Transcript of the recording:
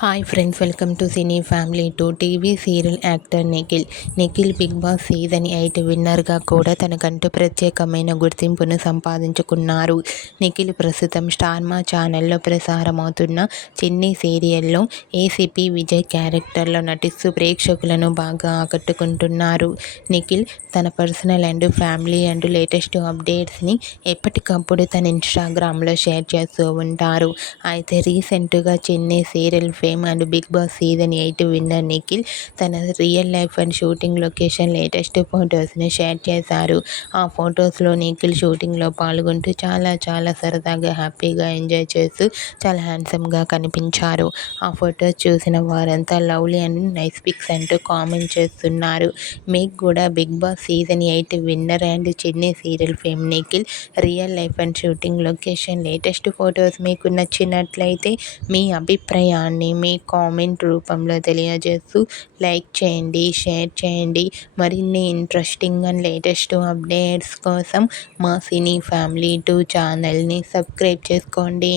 Hi friends, welcome to cine family two. TV serial actor Nikhil Bigg boss season 8 విన్నర్గా కూడా తనకంటూ ప్రత్యేకమైన గుర్తింపును సంపాదించుకున్నారు. నిఖిల్ ప్రస్తుతం స్టార్ మా ఛానల్లో ప్రసారమవుతున్న చిన్ని సీరియల్లో ఏసీపీ విజయ్ క్యారెక్టర్లో నటిస్తూ ప్రేక్షకులను బాగా ఆకట్టుకుంటున్నారు. నిఖిల్ తన personal and family and latest అప్డేట్స్ని ఎప్పటికప్పుడు తన ఇన్స్టాగ్రామ్లో షేర్ చేస్తూ ఉంటారు. అయితే రీసెంట్గా Chinni serial fame and big boss season 8 winner Nikhil తన real life and shooting location latest ఫొటోస్ని షేర్ చేశారు. ఆ ఫొటోస్లో నిఖిల్ షూటింగ్లో పాల్గొంటూ చాలా సరదాగా హ్యాపీగా ఎంజాయ్ చేస్తూ చాలా హ్యాండ్సమ్గా కనిపించారు. ఆ ఫొటోస్ చూసిన వారంతా లవ్లీ అండ్ నైస్ పిక్స్ అంటూ కామెంట్ చేస్తున్నారు. మీకు కూడా big boss season 8 winner and Chinni serial fame Nikhil real life and shooting location latest photos మీకు నచ్చినట్లయితే మీ అభిప్రాయాన్ని మీ కామెంట్ రూపంలో తెలియజేస్తూ లైక్ చేయండి, షేర్ చేయండి. మరిన్ని ఇంట్రెస్టింగ్ అండ్ లేటెస్ట్ అప్డేట్స్ కోసం మా సినీ ఫ్యామిలీ 2 ఛానల్ని సబ్స్క్రైబ్ చేసుకోండి.